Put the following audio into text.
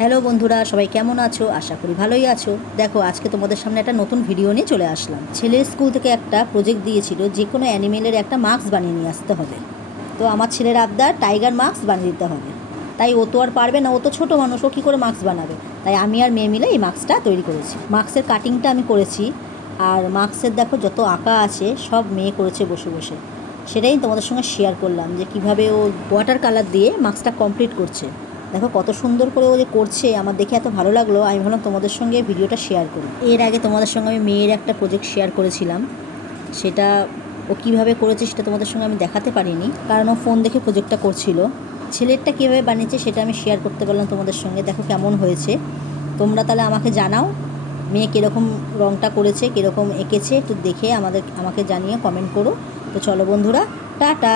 Hello বন্ধুরা, সবাই কেমন আছো? আশা করি ভালোই আছো। দেখো, আজকে তোমাদের সামনে একটা নতুন ভিডিও নিয়ে চলে আসলাম। ছেলের স্কুল থেকে একটা প্রজেক্ট দিয়েছিল, যে কোনো অ্যানিমেলের একটা মাস্ক বানিয়ে নিয়ে আসতে হবে। তো আমার ছেলের আবদার টাইগার মাস্ক বানিয়ে দিতে হবে। তাই ও তো আর পারবে না, ও তো ছোটো মানুষ, ও কী করে মাস্ক বানাবে। তাই আমি আর মেয়ে মিলে এই মাস্কটা তৈরি করেছি। মাস্কের কাটিংটা আমি করেছি, আর মাস্কের দেখো যত আঁকা আছে সব মেয়ে করেছে বসে বসে। সেটাই তোমাদের সঙ্গে শেয়ার করলাম, যে কিভাবে ও ওয়াটার কালার দিয়ে মাস্কটা কমপ্লিট করছে। দেখো কত সুন্দর করে ও যে করছে, আমার দেখে এত ভালো লাগলো, আমি ভাবলাম তোমাদের সঙ্গে ভিডিওটা শেয়ার করি। এর আগে তোমাদের সঙ্গে আমি মেয়ের একটা প্রজেক্ট শেয়ার করেছিলাম, সেটা ও কীভাবে করেছে সেটা তোমাদের সঙ্গে আমি দেখাতে পারিনি, কারণ ও ফোন দেখে প্রজেক্টটা করছিল। ছেলেরটা কীভাবে বানিয়েছে সেটা আমি শেয়ার করতে পারলাম তোমাদের সঙ্গে। দেখো কেমন হয়েছে, তোমরা তাহলে আমাকে জানাও মেয়ে কীরকম রঙটা করেছে, কীরকম এঁকেছে, একটু দেখে আমাকে জানিয়ে কমেন্ট করো। তো চলো বন্ধুরা, টাটা।